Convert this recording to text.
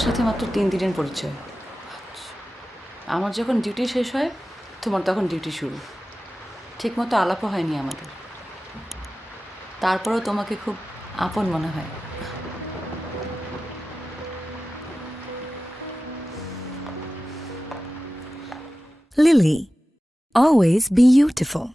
তোমার সাথে মাত্র 3 দিনের পরিচয়। আমার যখন ডিউটি শেষ হয় তোমার তখন ডিউটি শুরু। ঠিকমতো আলাপও হয়নি আমাদের, তারপরেও তোমাকে খুব আপন মনে হয়। Lily, always be beautiful.